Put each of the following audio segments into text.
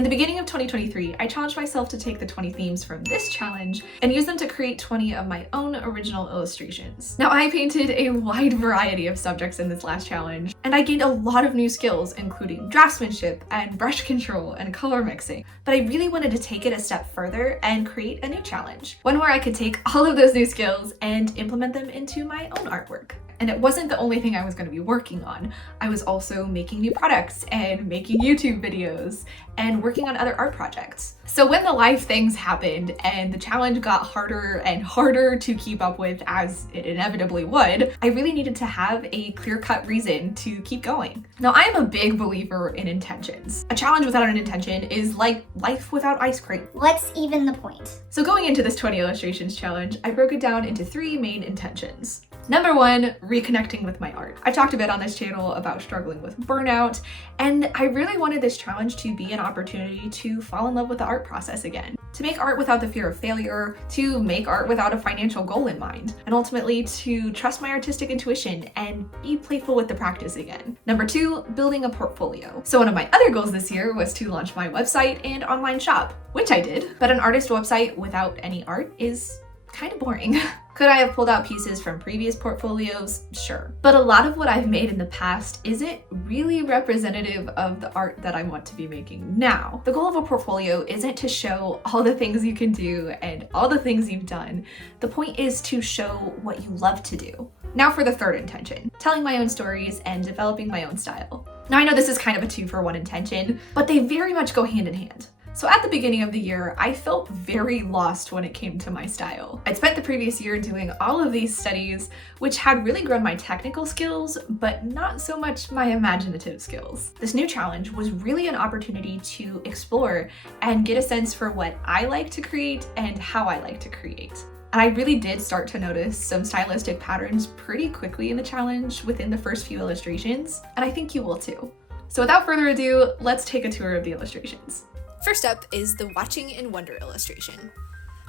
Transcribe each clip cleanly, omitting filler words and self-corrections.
In the beginning of 2023, I challenged myself to take the 20 themes from this challenge and use them to create 20 of my own original illustrations. Now, I painted a wide variety of subjects in this last challenge, and I gained a lot of new skills, including draftsmanship and brush control and color mixing. But I really wanted to take it a step further and create a new challenge, one where I could take all of those new skills and implement them into my own artwork. And it wasn't the only thing I was going to be working on. I was also making new products and making YouTube videos and working on other art projects. So when the life things happened and the challenge got harder and harder to keep up with, as it inevitably would, I really needed to have a clear-cut reason to keep going. Now, I am a big believer in intentions. A challenge without an intention is like life without ice cream. What's even the point? So going into this 20 illustrations challenge, I broke it down into 3 main intentions. Number 1, reconnecting with my art. I've talked a bit on this channel about struggling with burnout, and I really wanted this challenge to be an opportunity to fall in love with the art process again, to make art without the fear of failure, to make art without a financial goal in mind, and ultimately to trust my artistic intuition and be playful with the practice again. Number 2, building a portfolio. So one of my other goals this year was to launch my website and online shop, which I did, but an artist website without any art is kind of boring. Could I have pulled out pieces from previous portfolios? Sure. But a lot of what I've made in the past isn't really representative of the art that I want to be making now. The goal of a portfolio isn't to show all the things you can do and all the things you've done. The point is to show what you love to do. Now for the 3rd intention, telling my own stories and developing my own style. Now I know this is kind of a 2-for-1 intention, but they very much go hand in hand. So at the beginning of the year, I felt very lost when it came to my style. I'd spent the previous year doing all of these studies, which had really grown my technical skills, but not so much my imaginative skills. This new challenge was really an opportunity to explore and get a sense for what I like to create and how I like to create. And I really did start to notice some stylistic patterns pretty quickly in the challenge within the first few illustrations, and I think you will too. So without further ado, let's take a tour of the illustrations. First up is the Watching in Wonder illustration.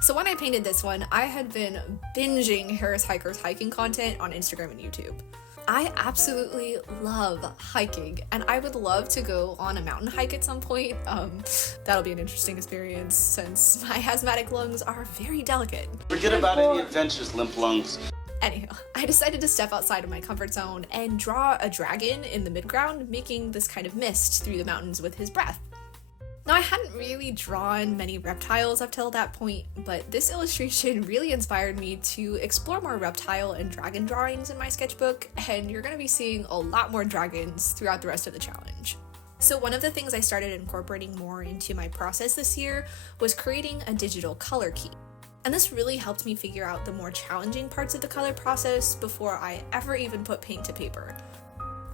So when I painted this one, I had been binging Harris Hiker's hiking content on Instagram and YouTube. I absolutely love hiking, and I would love to go on a mountain hike at some point. That'll be an interesting experience since my asthmatic lungs are very delicate. Forget about any adventures, limp lungs. Anyhow, I decided to step outside of my comfort zone and draw a dragon in the midground, making this kind of mist through the mountains with his breath. Now, I hadn't really drawn many reptiles up till that point, but this illustration really inspired me to explore more reptile and dragon drawings in my sketchbook, and you're going to be seeing a lot more dragons throughout the rest of the challenge. So one of the things I started incorporating more into my process this year was creating a digital color key. And this really helped me figure out the more challenging parts of the color process before I ever even put paint to paper.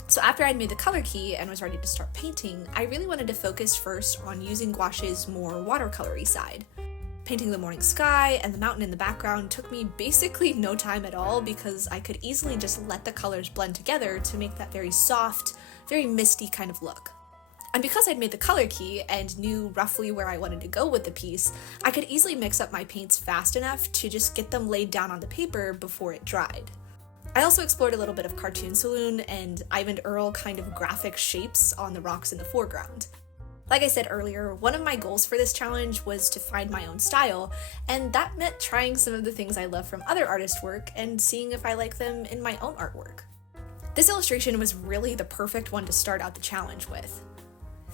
So after I'd made the color key and was ready to start painting, I really wanted to focus first on using gouache's more watercolory side. Painting the morning sky and the mountain in the background took me basically no time at all because I could easily just let the colors blend together to make that very soft, very misty kind of look. And because I'd made the color key and knew roughly where I wanted to go with the piece, I could easily mix up my paints fast enough to just get them laid down on the paper before it dried. I also explored a little bit of Cartoon Saloon and Ivan Earl kind of graphic shapes on the rocks in the foreground. Like I said earlier, one of my goals for this challenge was to find my own style, and that meant trying some of the things I love from other artists' work and seeing if I like them in my own artwork. This illustration was really the perfect one to start out the challenge with.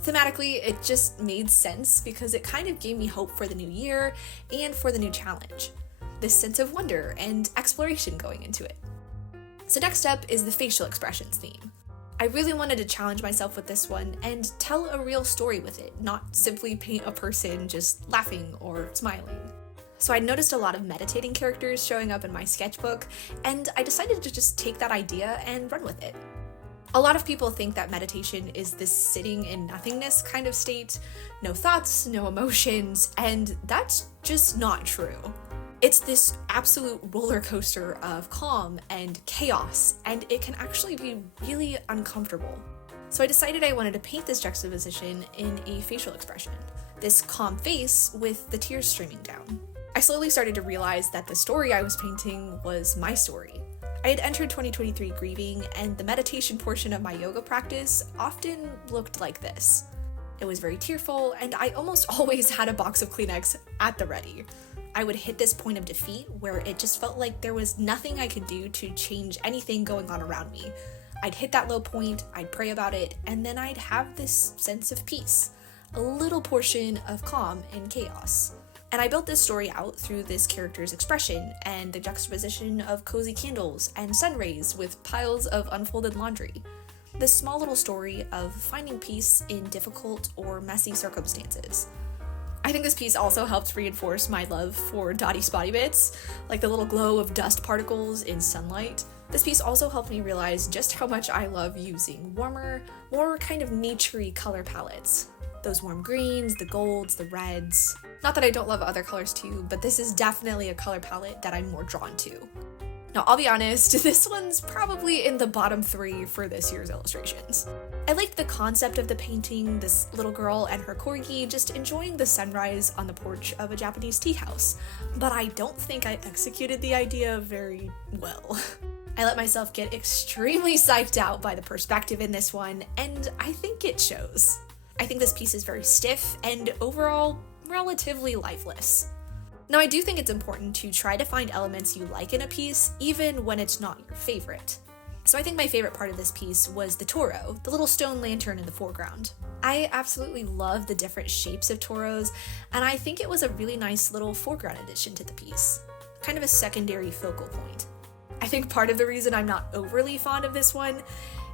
Thematically, it just made sense because it kind of gave me hope for the new year and for the new challenge. This sense of wonder and exploration going into it. So next up is the facial expressions theme. I really wanted to challenge myself with this one and tell a real story with it, not simply paint a person just laughing or smiling. So I noticed a lot of meditating characters showing up in my sketchbook, and I decided to just take that idea and run with it. A lot of people think that meditation is this sitting in nothingness kind of state, no thoughts, no emotions, and that's just not true. It's this absolute roller coaster of calm and chaos, and it can actually be really uncomfortable. So I decided I wanted to paint this juxtaposition in a facial expression, this calm face with the tears streaming down. I slowly started to realize that the story I was painting was my story. I had entered 2023 grieving, and the meditation portion of my yoga practice often looked like this. It was very tearful, and I almost always had a box of Kleenex at the ready. I would hit this point of defeat where it just felt like there was nothing I could do to change anything going on around me. I'd hit that low point, I'd pray about it, and then I'd have this sense of peace, a little portion of calm in chaos. And I built this story out through this character's expression and the juxtaposition of cozy candles and sun rays with piles of unfolded laundry. This small little story of finding peace in difficult or messy circumstances. I think this piece also helped reinforce my love for dotty spotty bits, like the little glow of dust particles in sunlight. This piece also helped me realize just how much I love using warmer, more kind of nature-y color palettes. Those warm greens, the golds, the reds. Not that I don't love other colors too, but this is definitely a color palette that I'm more drawn to. Now, I'll be honest, this one's probably in the bottom 3 for this year's illustrations. I liked the concept of the painting, this little girl and her corgi just enjoying the sunrise on the porch of a Japanese tea house, but I don't think I executed the idea very well. I let myself get extremely psyched out by the perspective in this one, and I think it shows. I think this piece is very stiff and overall relatively lifeless. Now, I do think it's important to try to find elements you like in a piece, even when it's not your favorite. So I think my favorite part of this piece was the toro, the little stone lantern in the foreground. I absolutely love the different shapes of toros, and I think it was a really nice little foreground addition to the piece. Kind of a secondary focal point. I think part of the reason I'm not overly fond of this one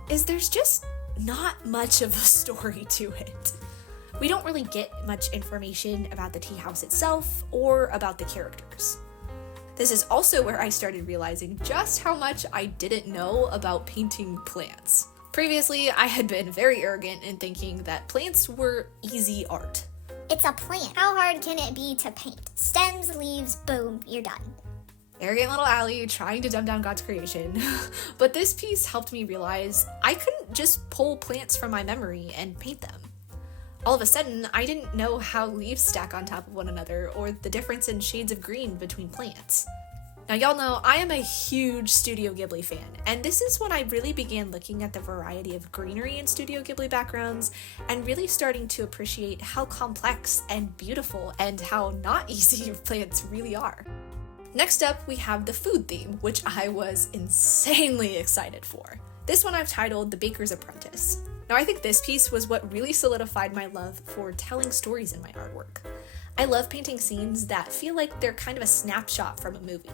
is there's just not much of a story to it. We don't really get much information about the tea house itself or about the characters. This is also where I started realizing just how much I didn't know about painting plants. Previously, I had been very arrogant in thinking that plants were easy art. It's a plant. How hard can it be to paint? Stems, leaves, boom, you're done. Arrogant little Allie trying to dumb down God's creation. But this piece helped me realize I couldn't just pull plants from my memory and paint them. All of a sudden, I didn't know how leaves stack on top of one another or the difference in shades of green between plants. Now, y'all know I am a huge Studio Ghibli fan, and this is when I really began looking at the variety of greenery in Studio Ghibli backgrounds and really starting to appreciate how complex and beautiful and how not easy plants really are. Next up, we have the food theme, which I was insanely excited for. This one I've titled The Baker's Apprentice. Now, I think this piece was what really solidified my love for telling stories in my artwork. I love painting scenes that feel like they're kind of a snapshot from a movie,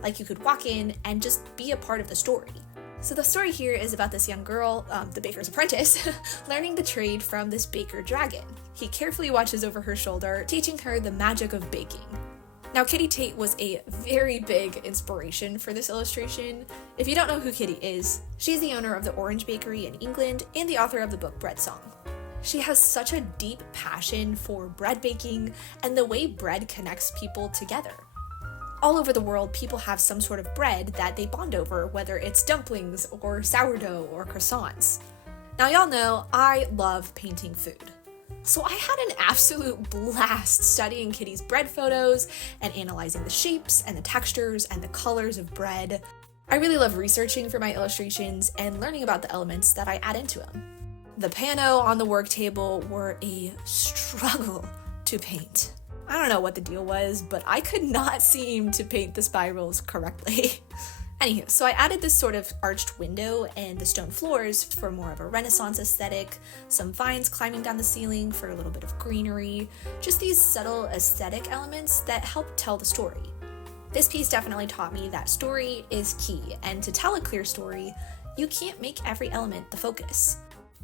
like you could walk in and just be a part of the story. So the story here is about this young girl, the baker's apprentice, learning the trade from this baker dragon. He carefully watches over her shoulder, teaching her the magic of baking. Now, Kitty Tate was a very big inspiration for this illustration. If you don't know who Kitty is, she's the owner of the Orange Bakery in England and the author of the book Bread Song. She has such a deep passion for bread baking and the way bread connects people together. All over the world, people have some sort of bread that they bond over, whether it's dumplings or sourdough or croissants. Now, y'all know I love painting food. So I had an absolute blast studying Kitty's bread photos and analyzing the shapes and the textures and the colors of bread. I really love researching for my illustrations and learning about the elements that I add into them. The pano on the work table were a struggle to paint. I don't know what the deal was, but I could not seem to paint the spirals correctly. Anywho, so I added this sort of arched window and the stone floors for more of a Renaissance aesthetic, some vines climbing down the ceiling for a little bit of greenery, just these subtle aesthetic elements that help tell the story. This piece definitely taught me that story is key, and to tell a clear story, you can't make every element the focus.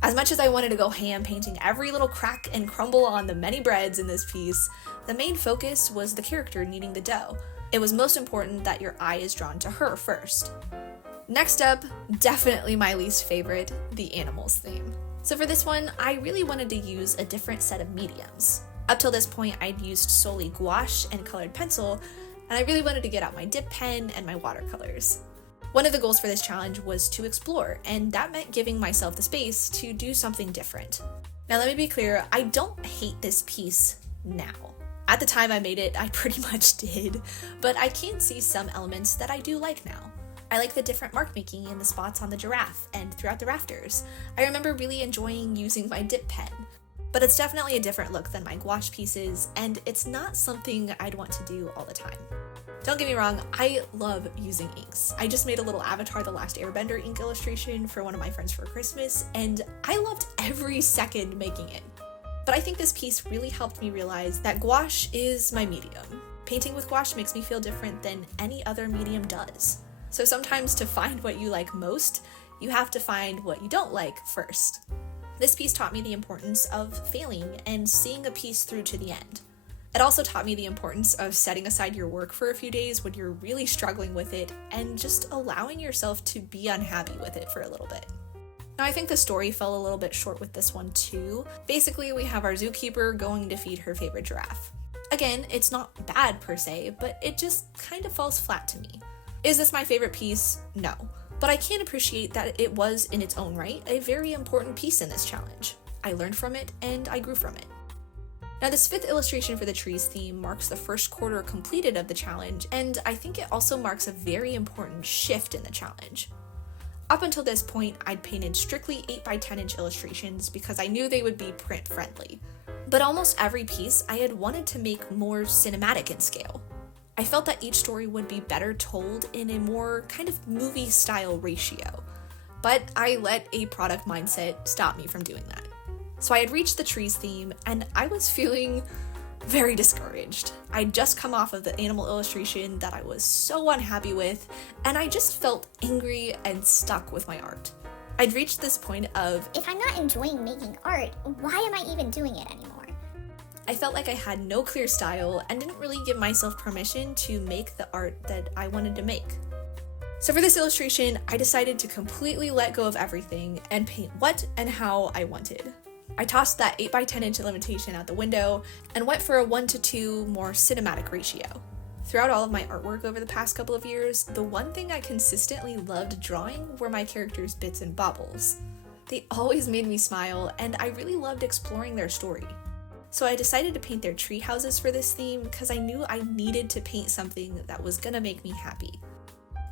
As much as I wanted to go ham painting every little crack and crumble on the many breads in this piece, the main focus was the character kneading the dough. It was most important that your eye is drawn to her first. Next up, definitely my least favorite, the animals theme. So for this one, I really wanted to use a different set of mediums. Up till this point, I'd used solely gouache and colored pencil, and I really wanted to get out my dip pen and my watercolors. One of the goals for this challenge was to explore, and that meant giving myself the space to do something different. Now, let me be clear, I don't hate this piece now. At the time I made it, I pretty much did, but I can see some elements that I do like now. I like the different mark making in the spots on the giraffe and throughout the rafters. I remember really enjoying using my dip pen. But it's definitely a different look than my gouache pieces, and it's not something I'd want to do all the time. Don't get me wrong, I love using inks. I just made a little Avatar The Last Airbender ink illustration for one of my friends for Christmas, and I loved every second making it. But I think this piece really helped me realize that gouache is my medium. Painting with gouache makes me feel different than any other medium does. So sometimes to find what you like most, you have to find what you don't like first. This piece taught me the importance of failing and seeing a piece through to the end. It also taught me the importance of setting aside your work for a few days when you're really struggling with it and just allowing yourself to be unhappy with it for a little bit. Now, I think the story fell a little bit short with this one too. Basically, we have our zookeeper going to feed her favorite giraffe. Again, it's not bad per se, but it just kind of falls flat to me. Is this my favorite piece? No. But I can appreciate that it was, in its own right, a very important piece in this challenge. I learned from it, and I grew from it. Now, this 5th illustration for the trees theme marks the first quarter completed of the challenge, and I think it also marks a very important shift in the challenge. Up until this point, I'd painted strictly 8x10" illustrations because I knew they would be print-friendly. But almost every piece I had wanted to make more cinematic in scale. I felt that each story would be better told in a more kind of movie-style ratio, but I let a product mindset stop me from doing that. So I had reached the trees theme, and I was feeling very discouraged. I'd just come off of the animal illustration that I was so unhappy with, and I just felt angry and stuck with my art. I'd reached this point of, If I'm not enjoying making art, why am I even doing it anymore? I felt like I had no clear style and didn't really give myself permission to make the art that I wanted to make. So for this illustration, I decided to completely let go of everything and paint what and how I wanted. I tossed that 8x10" limitation out the window and went for a 1:2 more cinematic ratio. Throughout all of my artwork over the past couple of years, the one thing I consistently loved drawing were my characters' bits and bobbles. They always made me smile, and I really loved exploring their story. So I decided to paint their tree houses for this theme because I knew I needed to paint something that was gonna make me happy.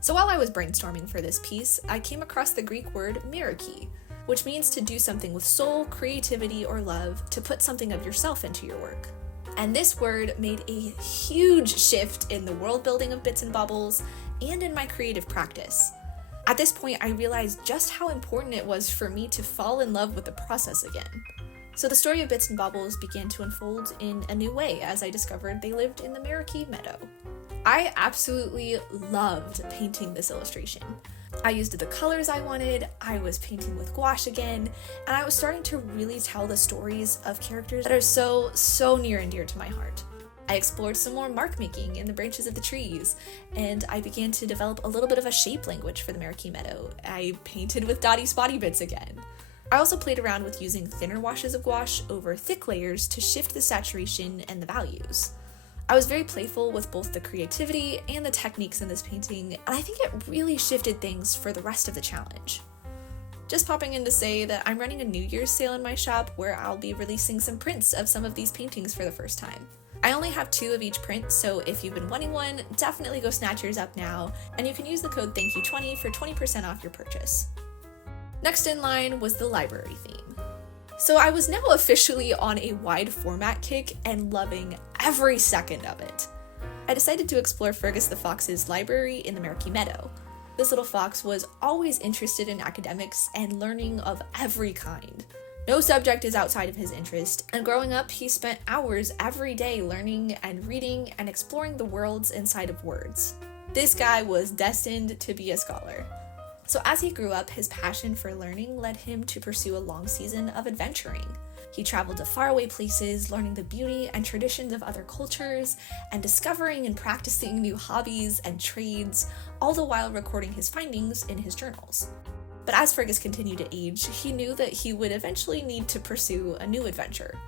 So while I was brainstorming for this piece, I came across the Greek word miraki, which means to do something with soul, creativity, or love, to put something of yourself into your work. And this word made a huge shift in the world building of Bits and Bobbles and in my creative practice. At this point, I realized just how important it was for me to fall in love with the process again. So the story of Bits and Bobbles began to unfold in a new way as I discovered they lived in the Miraki Meadow. I absolutely loved painting this illustration. I used the colors I wanted, I was painting with gouache again, and I was starting to really tell the stories of characters that are so near and dear to my heart. I explored some more mark making in the branches of the trees, and I began to develop a little bit of a shape language for the Miraki Meadow. I painted with dotty spotty bits again. I also played around with using thinner washes of gouache over thick layers to shift the saturation and the values. I was very playful with both the creativity and the techniques in this painting, and I think it really shifted things for the rest of the challenge. Just popping in to say that I'm running a New Year's sale in my shop where I'll be releasing some prints of some of these paintings for the first time. I only have 2 of each print, so if you've been wanting one, definitely go snatch yours up now, and you can use the code THANKYOU20 for 20% off your purchase. Next in line was the library theme. So I was now officially on a wide format kick and loving every second of it. I decided to explore Fergus the Fox's library in the Miraki Meadow. This little fox was always interested in academics and learning of every kind. No subject is outside of his interest, and growing up, he spent hours every day learning and reading and exploring the worlds inside of words. This guy was destined to be a scholar. So as he grew up, his passion for learning led him to pursue a long season of adventuring. He traveled to faraway places, learning the beauty and traditions of other cultures, and discovering and practicing new hobbies and trades, all the while recording his findings in his journals. But as Fergus continued to age, he knew that he would eventually need to pursue a new adventure.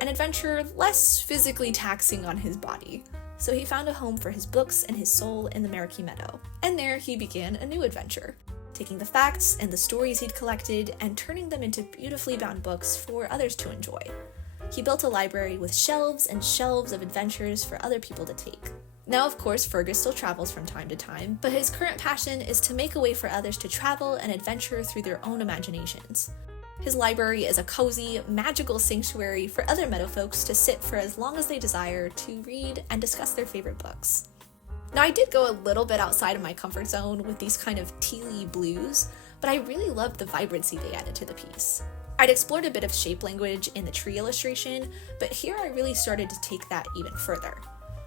An adventure less physically taxing on his body. So he found a home for his books and his soul in the Miraki Meadow. And there he began a new adventure, taking the facts and the stories he'd collected and turning them into beautifully bound books for others to enjoy. He built a library with shelves and shelves of adventures for other people to take. Now, of course, Fergus still travels from time to time, but his current passion is to make a way for others to travel and adventure through their own imaginations. His library is a cozy, magical sanctuary for other meadow folks to sit for as long as they desire to read and discuss their favorite books. Now, I did go a little bit outside of my comfort zone with these kind of tealy blues, but I really loved the vibrancy they added to the piece. I'd explored a bit of shape language in the tree illustration, but here I really started to take that even further.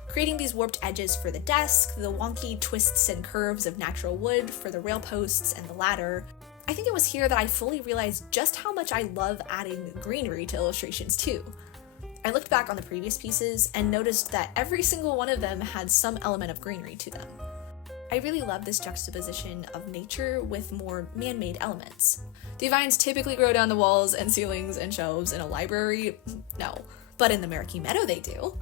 Creating these warped edges for the desk, the wonky twists and curves of natural wood for the rail posts and the ladder. I think it was here that I fully realized just how much I love adding greenery to illustrations too. I looked back on the previous pieces and noticed that every single one of them had some element of greenery to them. I really love this juxtaposition of nature with more man-made elements. Do vines typically grow down the walls and ceilings and shelves in a library? No, but in the Meraki Meadow they do.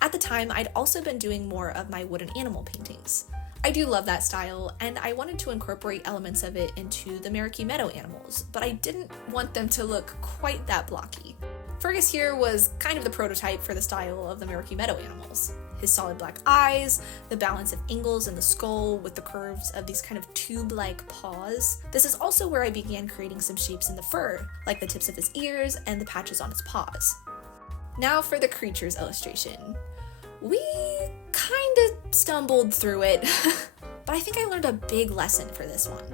At the time, I'd also been doing more of my wooden animal paintings. I do love that style, and I wanted to incorporate elements of it into the Meraki Meadow animals, but I didn't want them to look quite that blocky. Fergus here was kind of the prototype for the style of the Meraki Meadow animals. His solid black eyes, the balance of angles in the skull with the curves of these kind of tube-like paws. This is also where I began creating some shapes in the fur, like the tips of his ears and the patches on his paws. Now for the creatures illustration. We kind of stumbled through it, but I think I learned a big lesson for this one.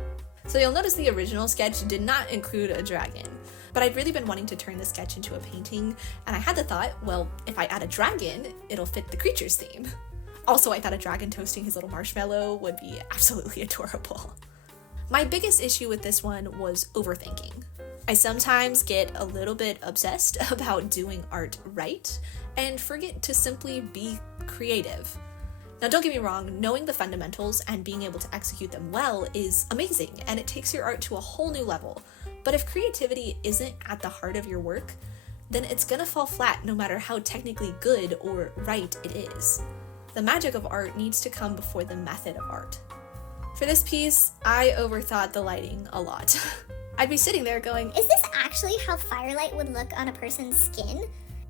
So you'll notice the original sketch did not include a dragon, but I'd really been wanting to turn the sketch into a painting, and I had the thought, well, if I add a dragon, it'll fit the creatures theme. Also, I thought a dragon toasting his little marshmallow would be absolutely adorable. My biggest issue with this one was overthinking. I sometimes get a little bit obsessed about doing art right and forget to simply be creative. Now, don't get me wrong, knowing the fundamentals and being able to execute them well is amazing, and it takes your art to a whole new level. But if creativity isn't at the heart of your work, then it's gonna fall flat no matter how technically good or right it is. The magic of art needs to come before the method of art. For this piece, I overthought the lighting a lot. I'd be sitting there going, Is this actually how firelight would look on a person's skin?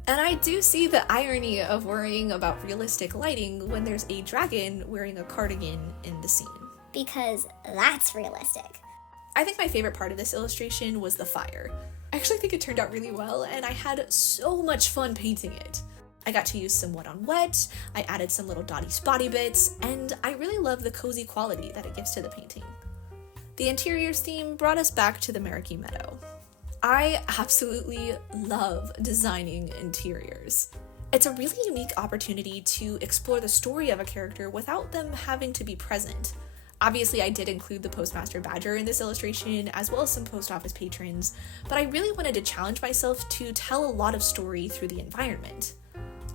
and I do see the irony of worrying about realistic lighting when there's a dragon wearing a cardigan in the scene. Because that's realistic. I think my favorite part of this illustration was the fire. I actually think it turned out really well, and I had so much fun painting it. I got to use some wet on wet, I added some little dotty spotty bits, and I really love the cozy quality that it gives to the painting. The interiors theme brought us back to the Meraki Meadow. I absolutely love designing interiors. It's a really unique opportunity to explore the story of a character without them having to be present. Obviously, I did include the Postmaster Badger in this illustration, as well as some post office patrons, but I really wanted to challenge myself to tell a lot of story through the environment.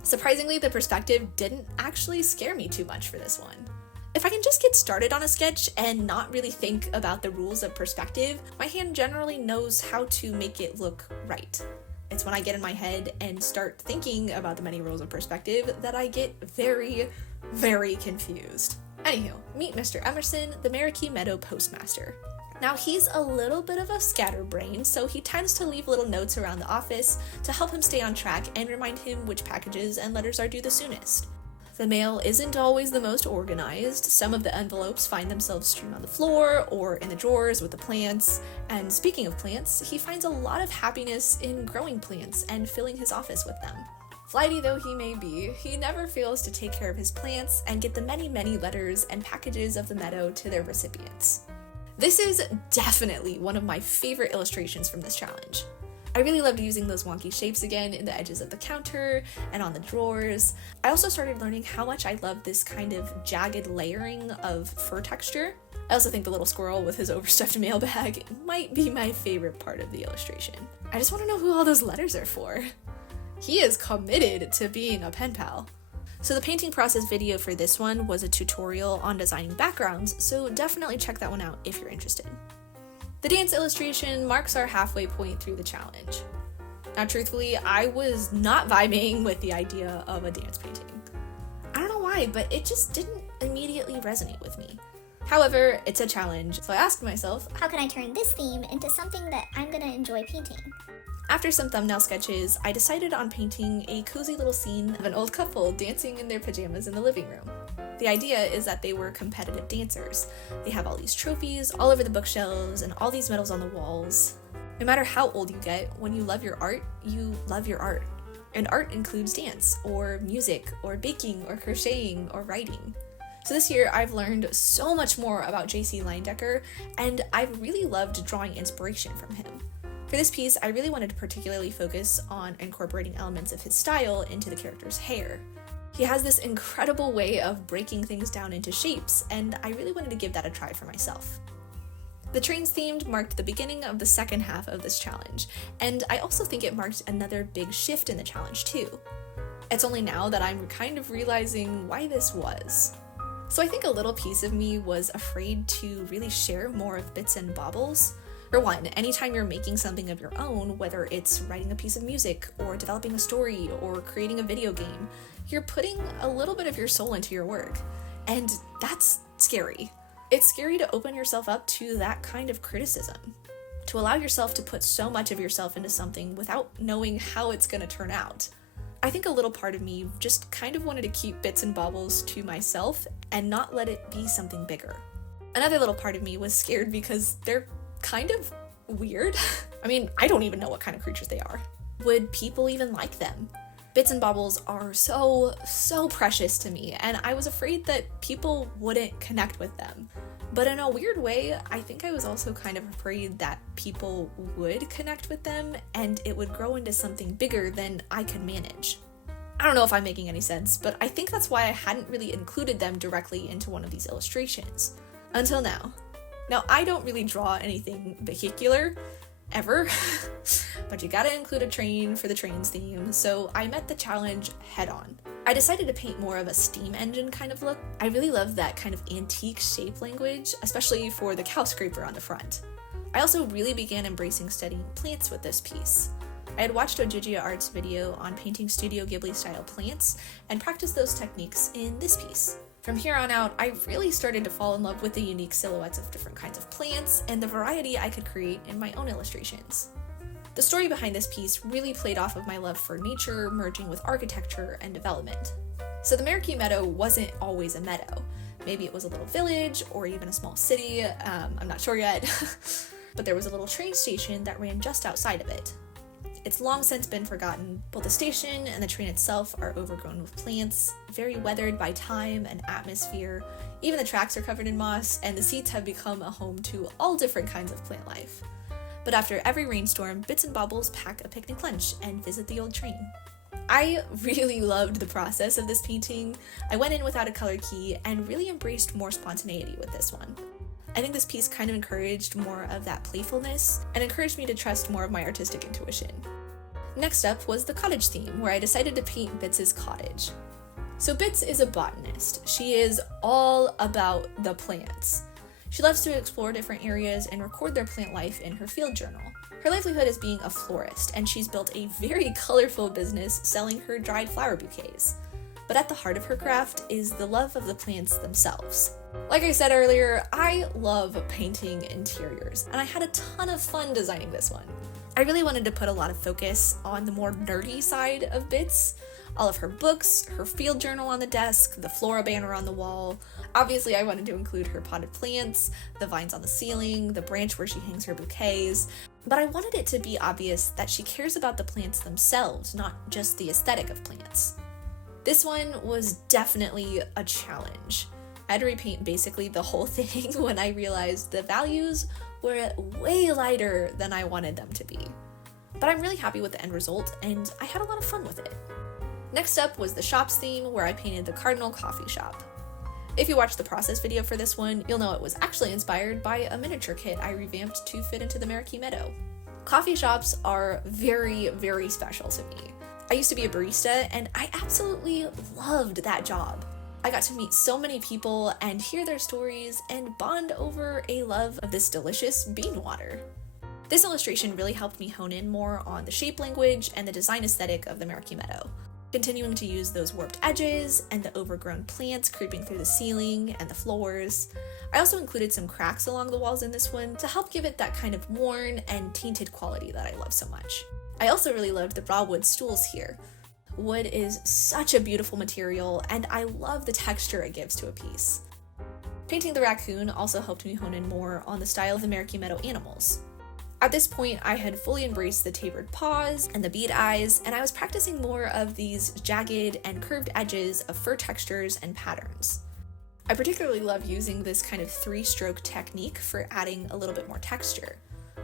Surprisingly, the perspective didn't actually scare me too much for this one. If I can just get started on a sketch and not really think about the rules of perspective, my hand generally knows how to make it look right. It's when I get in my head and start thinking about the many rules of perspective that I get very, very confused. Anywho, meet Mr. Emerson, the Meraki Meadow Postmaster. Now, he's a little bit of a scatterbrain, so he tends to leave little notes around the office to help him stay on track and remind him which packages and letters are due the soonest. The mail isn't always the most organized. Some of the envelopes find themselves strewn on the floor or in the drawers with the plants. And speaking of plants, he finds a lot of happiness in growing plants and filling his office with them. Flighty though he may be, he never fails to take care of his plants and get the many, many letters and packages of the meadow to their recipients. This is definitely one of my favorite illustrations from this challenge. I really loved using those wonky shapes again in the edges of the counter and on the drawers. I also started learning how much I love this kind of jagged layering of fur texture. I also think the little squirrel with his overstuffed mailbag might be my favorite part of the illustration. I just want to know who all those letters are for. He is committed to being a pen pal. So the painting process video for this one was a tutorial on designing backgrounds, so definitely check that one out if you're interested. The dance illustration marks our halfway point through the challenge. Now, truthfully, I was not vibing with the idea of a dance painting. I don't know why, but it just didn't immediately resonate with me. However, it's a challenge, so I asked myself, How can I turn this theme into something that I'm gonna enjoy painting? after some thumbnail sketches, I decided on painting a cozy little scene of an old couple dancing in their pajamas in the living room. The idea is that they were competitive dancers. They have all these trophies all over the bookshelves and all these medals on the walls. No matter how old you get, when you love your art, you love your art. And art includes dance, or music, or baking, or crocheting, or writing. So this year I've learned so much more about J.C. Leyendecker, and I've really loved drawing inspiration from him. For this piece, I really wanted to particularly focus on incorporating elements of his style into the character's hair. He has this incredible way of breaking things down into shapes, and I really wanted to give that a try for myself. The trains themed marked the beginning of the second half of this challenge, and I also think it marked another big shift in the challenge too. It's only now that I'm kind of realizing why this was. So I think a little piece of me was afraid to really share more of bits and baubles. For one, anytime you're making something of your own, whether it's writing a piece of music, or developing a story, or creating a video game, you're putting a little bit of your soul into your work, and that's scary. It's scary to open yourself up to that kind of criticism, to allow yourself to put so much of yourself into something without knowing how it's going to turn out. I think a little part of me just kind of wanted to keep bits and baubles to myself and not let it be something bigger. Another little part of me was scared because they're kind of weird. I mean, I don't even know what kind of creatures they are. Would people even like them? Bits and baubles are so precious to me, and I was afraid that people wouldn't connect with them. But in a weird way, I think I was also kind of afraid that people would connect with them and it would grow into something bigger than I could manage. I don't know if I'm making any sense, but I think that's why I hadn't really included them directly into one of these illustrations. Until now. Now, I don't really draw anything vehicular, ever, but you gotta include a train for the trains theme, so I met the challenge head on. I decided to paint more of a steam engine kind of look. I really love that kind of antique shape language, especially for the cow scraper on the front. I also really began embracing studying plants with this piece. I had watched Ojigia Art's video on painting Studio Ghibli style plants and practiced those techniques in this piece. From here on out, I really started to fall in love with the unique silhouettes of different kinds of plants and the variety I could create in my own illustrations. The story behind this piece really played off of my love for nature merging with architecture and development. So the Marquee Meadow wasn't always a meadow. Maybe it was a little village or even a small city, I'm not sure yet. But there was a little train station that ran just outside of it. It's long since been forgotten. Both the station and the train itself are overgrown with plants, very weathered by time and atmosphere. Even the tracks are covered in moss, and the seats have become a home to all different kinds of plant life. But after every rainstorm, Bits and Baubles pack a picnic lunch and visit the old train. I really loved the process of this painting. I went in without a color key and really embraced more spontaneity with this one. I think this piece kind of encouraged more of that playfulness and encouraged me to trust more of my artistic intuition. Next up was the cottage theme, where I decided to paint Bits' cottage. So Bits is a botanist. She is all about the plants. She loves to explore different areas and record their plant life in her field journal. Her livelihood is being a florist, and she's built a very colorful business selling her dried flower bouquets. But at the heart of her craft is the love of the plants themselves. Like I said earlier, I love painting interiors, and I had a ton of fun designing this one. I really wanted to put a lot of focus on the more nerdy side of Bits. All of her books, her field journal on the desk, the flora banner on the wall. Obviously, I wanted to include her potted plants, the vines on the ceiling, the branch where she hangs her bouquets. But I wanted it to be obvious that she cares about the plants themselves, not just the aesthetic of plants. This one was definitely a challenge. I had to repaint basically the whole thing when I realized the values were way lighter than I wanted them to be. But I'm really happy with the end result, and I had a lot of fun with it. Next up was the shops theme, where I painted the Cardinal Coffee Shop. If you watched the process video for this one, you'll know it was actually inspired by a miniature kit I revamped to fit into the Marquee Meadow. Coffee shops are very, very special to me. I used to be a barista, and I absolutely loved that job. I got to meet so many people and hear their stories and bond over a love of this delicious bean water. This illustration really helped me hone in more on the shape language and the design aesthetic of the Marquee Meadow, continuing to use those warped edges and the overgrown plants creeping through the ceiling and the floors. I also included some cracks along the walls in this one to help give it that kind of worn and tainted quality that I love so much. I also really loved the raw wood stools here. Wood is such a beautiful material, and I love the texture it gives to a piece. Painting the raccoon also helped me hone in more on the style of the Marquee Meadow animals. At this point, I had fully embraced the tapered paws and the bead eyes, and I was practicing more of these jagged and curved edges of fur textures and patterns. I particularly love using this kind of 3-stroke technique for adding a little bit more texture.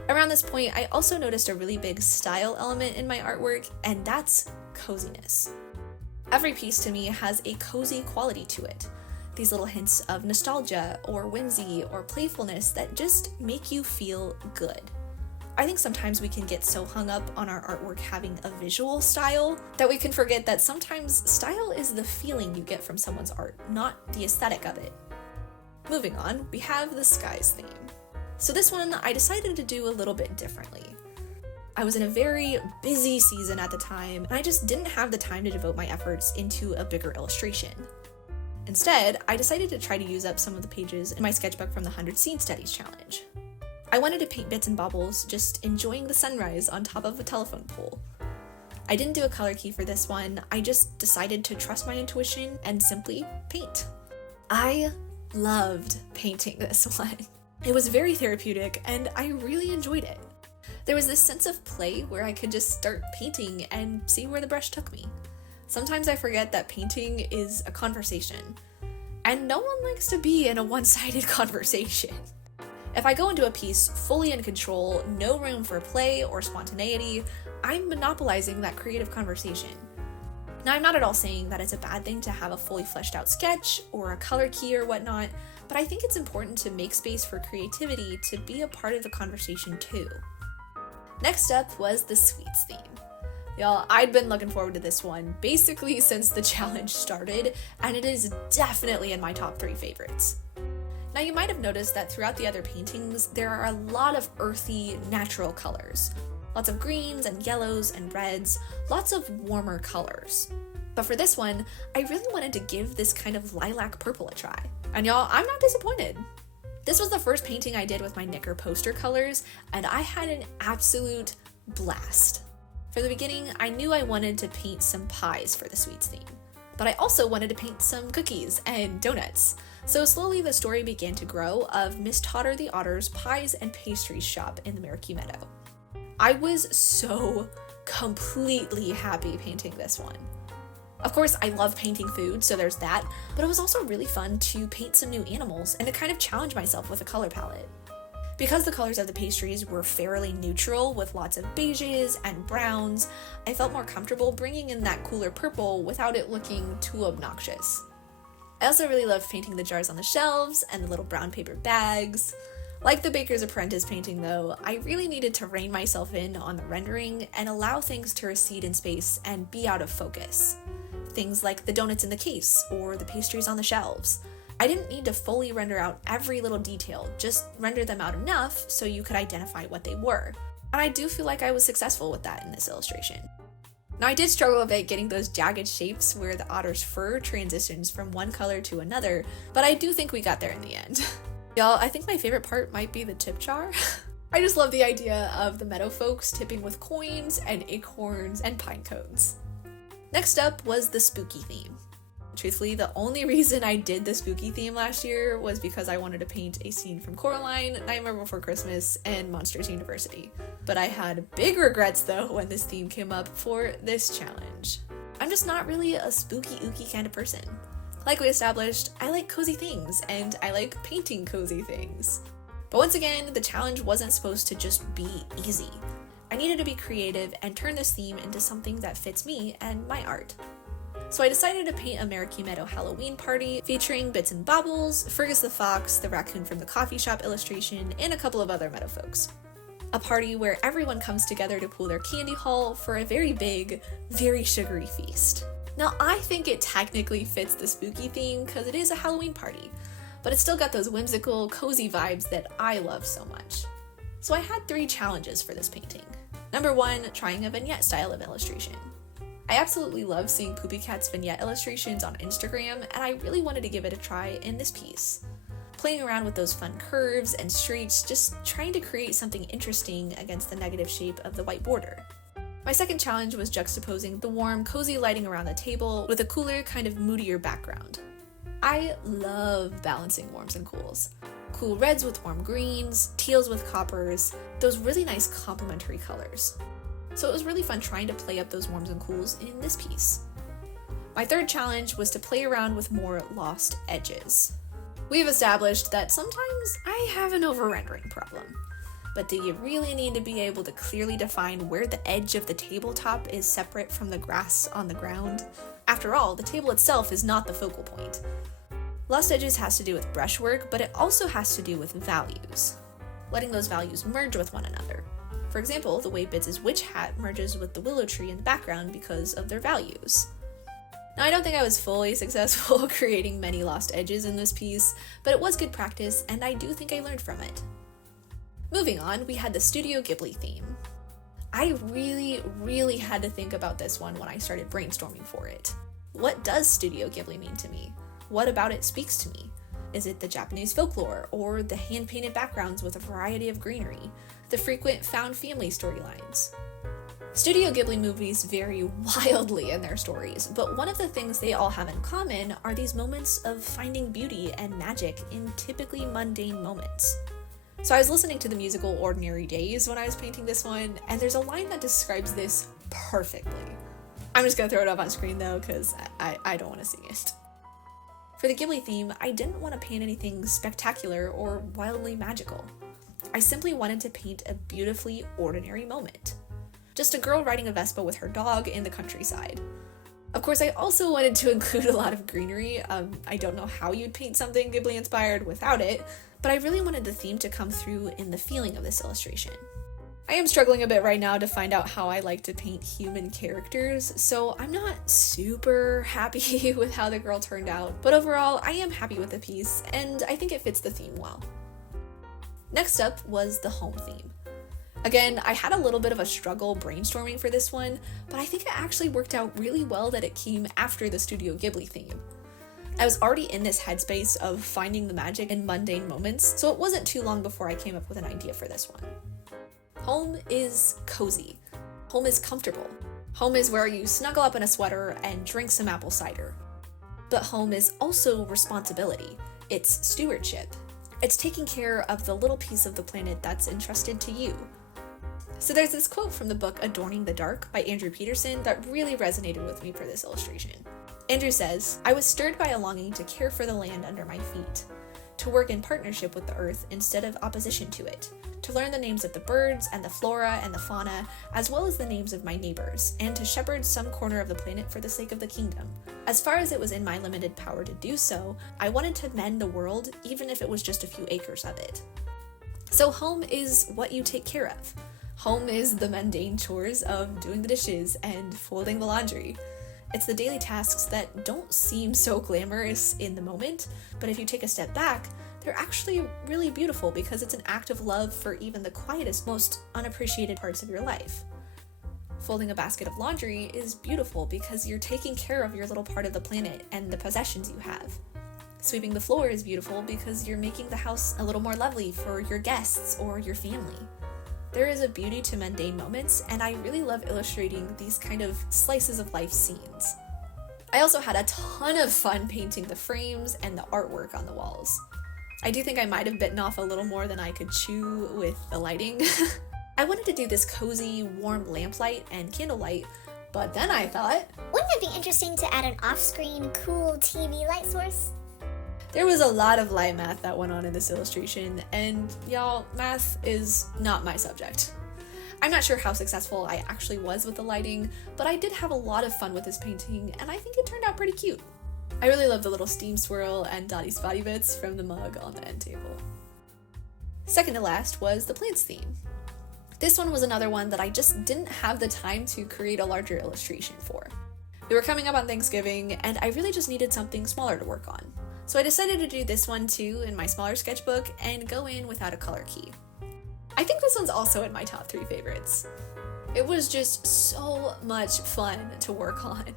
Around this point, I also noticed a really big style element in my artwork, and that's coziness. Every piece to me has a cozy quality to it. These little hints of nostalgia or whimsy or playfulness that just make you feel good. I think sometimes we can get so hung up on our artwork having a visual style that we can forget that sometimes style is the feeling you get from someone's art, not the aesthetic of it. Moving on, we have the skies theme. So this one I decided to do a little bit differently. I was in a very busy season at the time, and I just didn't have the time to devote my efforts into a bigger illustration. Instead, I decided to try to use up some of the pages in my sketchbook from the 100 Scene Studies challenge. I wanted to paint bits and baubles, just enjoying the sunrise on top of a telephone pole. I didn't do a color key for this one, I just decided to trust my intuition and simply paint. I loved painting this one. It was very therapeutic and I really enjoyed it. There was this sense of play where I could just start painting and see where the brush took me. Sometimes I forget that painting is a conversation, and no one likes to be in a one-sided conversation. If I go into a piece fully in control, no room for play or spontaneity, I'm monopolizing that creative conversation. Now, I'm not at all saying that it's a bad thing to have a fully fleshed out sketch or a color key or whatnot, but I think it's important to make space for creativity to be a part of the conversation too. Next up was the sweets theme. Y'all, I'd been looking forward to this one basically since the challenge started, and it is definitely in my top 3 favorites. Now, you might have noticed that throughout the other paintings, there are a lot of earthy, natural colors. Lots of greens and yellows and reds, lots of warmer colors. But for this one, I really wanted to give this kind of lilac purple a try. And y'all, I'm not disappointed. This was the first painting I did with my Knicker poster colors, and I had an absolute blast. For the beginning, I knew I wanted to paint some pies for the sweets theme, but I also wanted to paint some cookies and donuts. So slowly the story began to grow of Miss Totter the Otter's pies and pastries shop in the Marquee Meadow. I was so completely happy painting this one. Of course, I love painting food, so there's that, but it was also really fun to paint some new animals and to kind of challenge myself with a color palette. Because the colors of the pastries were fairly neutral with lots of beiges and browns, I felt more comfortable bringing in that cooler purple without it looking too obnoxious. I also really loved painting the jars on the shelves and the little brown paper bags. Like the Baker's Apprentice painting though, I really needed to rein myself in on the rendering and allow things to recede in space and be out of focus. Things like the donuts in the case or the pastries on the shelves. I didn't need to fully render out every little detail, just render them out enough so you could identify what they were. And I do feel like I was successful with that in this illustration. Now, I did struggle a bit getting those jagged shapes where the otter's fur transitions from one color to another, but I do think we got there in the end. Y'all, I think my favorite part might be the tip jar. I just love the idea of the meadow folks tipping with coins and acorns and pine cones. Next up was the spooky theme. Truthfully, the only reason I did the spooky theme last year was because I wanted to paint a scene from Coraline, Nightmare Before Christmas, and Monsters University. But I had big regrets though when this theme came up for this challenge. I'm just not really a spooky ooky kind of person. Like we established, I like cozy things, and I like painting cozy things. But once again, the challenge wasn't supposed to just be easy. I needed to be creative and turn this theme into something that fits me and my art. So I decided to paint a Marquee Meadow Halloween party featuring Bits and Bobbles, Fergus the Fox, the raccoon from the coffee shop illustration, and a couple of other meadow folks. A party where everyone comes together to pool their candy haul for a very big, very sugary feast. Now, I think it technically fits the spooky theme because it is a Halloween party, but it's still got those whimsical, cozy vibes that I love so much. So I had 3 challenges for this painting. Number 1, trying a vignette style of illustration. I absolutely love seeing Poopy Cat's vignette illustrations on Instagram, and I really wanted to give it a try in this piece. Playing around with those fun curves and streaks, just trying to create something interesting against the negative shape of the white border. My second challenge was juxtaposing the warm, cozy lighting around the table with a cooler, kind of moodier background. I love balancing warms and cools. cool reds with warm greens, teals with coppers, those really nice complementary colors. So it was really fun trying to play up those warms and cools in this piece. My third challenge was to play around with more lost edges. We've established that sometimes I have an over-rendering problem. But do you really need to be able to clearly define where the edge of the tabletop is separate from the grass on the ground? After all, the table itself is not the focal point. Lost edges has to do with brushwork, but it also has to do with values. Letting those values merge with one another. For example, the way Bits' witch hat merges with the willow tree in the background because of their values. Now, I don't think I was fully successful creating many lost edges in this piece, but it was good practice, and I do think I learned from it. Moving on, we had the Studio Ghibli theme. I really had to think about this one when I started brainstorming for it. What does Studio Ghibli mean to me? What about it speaks to me? Is it the Japanese folklore, or the hand-painted backgrounds with a variety of greenery, the frequent found family storylines? Studio Ghibli movies vary wildly in their stories, but one of the things they all have in common are these moments of finding beauty and magic in typically mundane moments. So I was listening to the musical Ordinary Days when I was painting this one, and there's a line that describes this perfectly. I'm just gonna throw it up on screen though, because I don't want to sing it. For the Ghibli theme, I didn't want to paint anything spectacular or wildly magical. I simply wanted to paint a beautifully ordinary moment. Just a girl riding a Vespa with her dog in the countryside. Of course, I also wanted to include a lot of greenery. I don't know how you'd paint something Ghibli inspired without it, but I really wanted the theme to come through in the feeling of this illustration. I am struggling a bit right now to find out how I like to paint human characters, so I'm not super happy with how the girl turned out, but overall, I am happy with the piece, and I think it fits the theme well. Next up was the home theme. Again, I had a little bit of a struggle brainstorming for this one, but I think it actually worked out really well that it came after the Studio Ghibli theme. I was already in this headspace of finding the magic in mundane moments, so it wasn't too long before I came up with an idea for this one. Home is cozy. Home is comfortable. Home is where you snuggle up in a sweater and drink some apple cider. But home is also responsibility. It's stewardship. It's taking care of the little piece of the planet that's entrusted to you. So there's this quote from the book Adorning the Dark by Andrew Peterson that really resonated with me for this illustration. Andrew says, "I was stirred by a longing to care for the land under my feet, to work in partnership with the earth instead of opposition to it, to learn the names of the birds and the flora and the fauna, as well as the names of my neighbors, and to shepherd some corner of the planet for the sake of the kingdom. As far as it was in my limited power to do so, I wanted to mend the world, even if it was just a few acres of it." So home is what you take care of. Home is the mundane chores of doing the dishes and folding the laundry. It's the daily tasks that don't seem so glamorous in the moment, but if you take a step back, they're actually really beautiful because it's an act of love for even the quietest, most unappreciated parts of your life. Folding a basket of laundry is beautiful because you're taking care of your little part of the planet and the possessions you have. Sweeping the floor is beautiful because you're making the house a little more lovely for your guests or your family. There is a beauty to mundane moments, and I really love illustrating these kind of slices of life scenes. I also had a ton of fun painting the frames and the artwork on the walls. I do think I might have bitten off a little more than I could chew with the lighting. I wanted to do this cozy, warm lamplight and candlelight, but then I thought, wouldn't it be interesting to add an off-screen, cool TV light source? There was a lot of light math that went on in this illustration, and y'all, math is not my subject. I'm not sure how successful I actually was with the lighting, but I did have a lot of fun with this painting, and I think it turned out pretty cute. I really love the little steam swirl and Dottie Spotty bits from the mug on the end table. Second to last was the plants theme. This one was another one that I just didn't have the time to create a larger illustration for. We were coming up on Thanksgiving, and I really just needed something smaller to work on. So I decided to do this one too in my smaller sketchbook and go in without a color key. I think this one's also in my top 3 favorites. It was just so much fun to work on.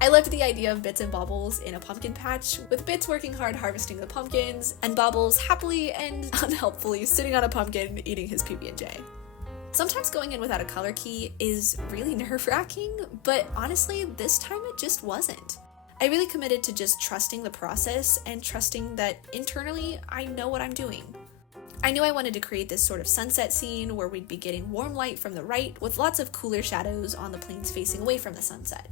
I loved the idea of Bits and Bobbles in a pumpkin patch, with Bits working hard harvesting the pumpkins, and Bobbles happily and unhelpfully sitting on a pumpkin eating his PB&J. Sometimes going in without a color key is really nerve-wracking, but honestly, this time it just wasn't. I really committed to just trusting the process and trusting that internally I know what I'm doing. I knew I wanted to create this sort of sunset scene where we'd be getting warm light from the right with lots of cooler shadows on the planes facing away from the sunset.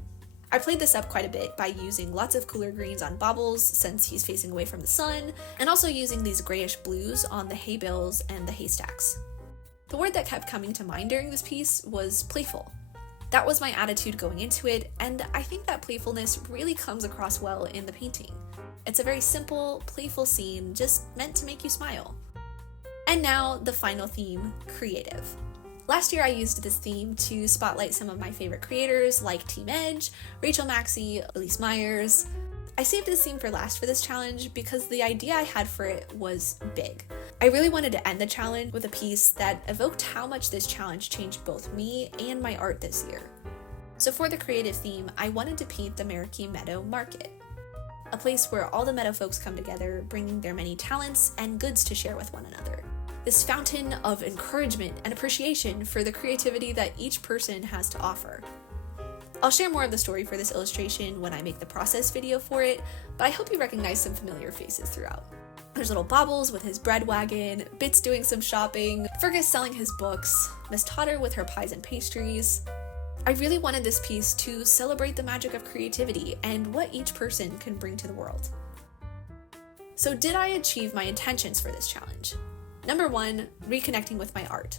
I played this up quite a bit by using lots of cooler greens on Bobbles since he's facing away from the sun, and also using these grayish blues on the hay bales and the haystacks. The word that kept coming to mind during this piece was playful. That was my attitude going into it, and I think that playfulness really comes across well in the painting. It's a very simple, playful scene just meant to make you smile. And now, the final theme, creative. Last year I used this theme to spotlight some of my favorite creators like Team Edge, Rachel Maxey, Elise Myers. I saved this theme for last for this challenge because the idea I had for it was big. I really wanted to end the challenge with a piece that evoked how much this challenge changed both me and my art this year. So for the creative theme, I wanted to paint the Marquee Meadow Market, a place where all the meadow folks come together, bringing their many talents and goods to share with one another. This fountain of encouragement and appreciation for the creativity that each person has to offer. I'll share more of the story for this illustration when I make the process video for it, but I hope you recognize some familiar faces throughout. There's little Bobbles with his bread wagon, Bits doing some shopping, Fergus selling his books, Miss Totter with her pies and pastries. I really wanted this piece to celebrate the magic of creativity and what each person can bring to the world. So did I achieve my intentions for this challenge? Number 1, reconnecting with my art.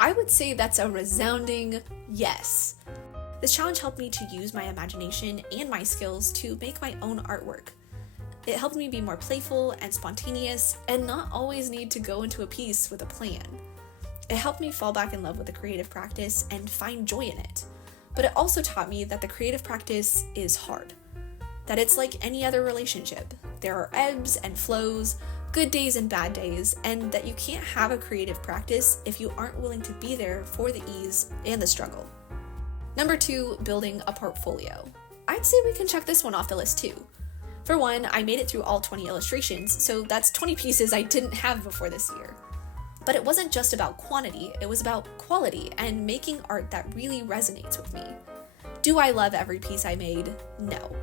I would say that's a resounding yes. This challenge helped me to use my imagination and my skills to make my own artwork. It helped me be more playful and spontaneous and not always need to go into a piece with a plan. It helped me fall back in love with the creative practice and find joy in it. But it also taught me that the creative practice is hard. That it's like any other relationship. There are ebbs and flows, good days and bad days, and that you can't have a creative practice if you aren't willing to be there for the ease and the struggle. Number 2, building a portfolio. I'd say we can check this one off the list too. For one, I made it through all 20 illustrations, so that's 20 pieces I didn't have before this year. But it wasn't just about quantity, it was about quality and making art that really resonates with me. Do I love every piece I made? No.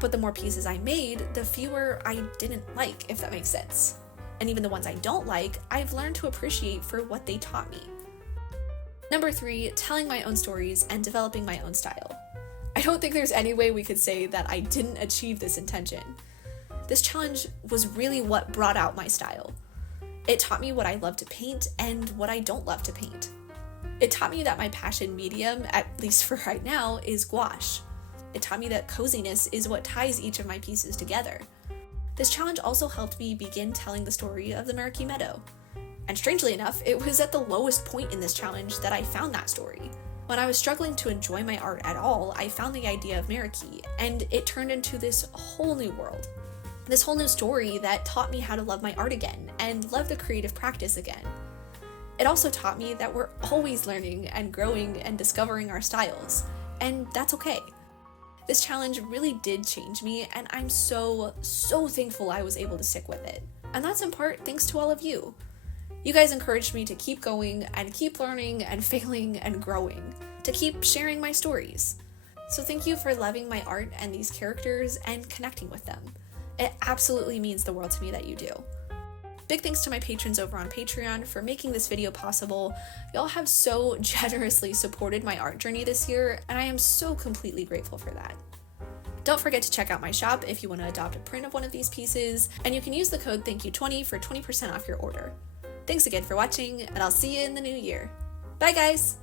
But the more pieces I made, the fewer I didn't like, if that makes sense. And even the ones I don't like, I've learned to appreciate for what they taught me. Number 3, telling my own stories and developing my own style. I don't think there's any way we could say that I didn't achieve this intention. This challenge was really what brought out my style. It taught me what I love to paint and what I don't love to paint. It taught me that my passion medium, at least for right now, is gouache. It taught me that coziness is what ties each of my pieces together. This challenge also helped me begin telling the story of the Marquee Meadow. And strangely enough, it was at the lowest point in this challenge that I found that story. When I was struggling to enjoy my art at all, I found the idea of Marquee, and it turned into this whole new world. This whole new story that taught me how to love my art again, and love the creative practice again. It also taught me that we're always learning and growing and discovering our styles, and that's okay. This challenge really did change me, and I'm so thankful I was able to stick with it. And that's in part thanks to all of you. You guys encouraged me to keep going and keep learning and failing and growing, to keep sharing my stories. So thank you for loving my art and these characters and connecting with them. It absolutely means the world to me that you do. Big thanks to my patrons over on Patreon for making this video possible. Y'all have so generously supported my art journey this year, and I am so completely grateful for that. Don't forget to check out my shop if you want to adopt a print of one of these pieces, and you can use the code THANKYOU20 for 20% off your order. Thanks again for watching, and I'll see you in the new year. Bye guys!